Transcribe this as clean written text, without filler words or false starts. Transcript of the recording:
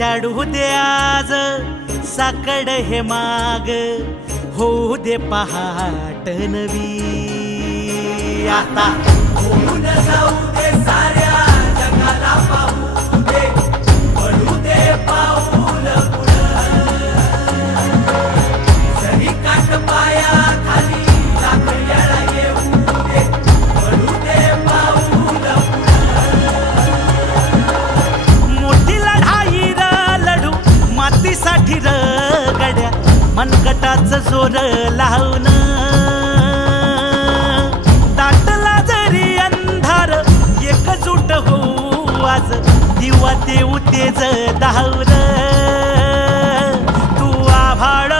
उजाडू दे आज साकड हे माग, होऊ दे पहाट नवी. आता होऊन जाऊ दे साऱ्या जगाला पाहू दे, पडू दे पाऊल पुढं. जरी काट पाया खाली लाख येळा येऊ दे, पडू दे पाऊल पुढं. मोठी लढाई र लढू मातीसाठी र गड्या, मनगटाच जोर लावून. दाटला जरी अंधार एकजूट होऊ आज, दिवा देऊ तेज दावर. तू आभाळ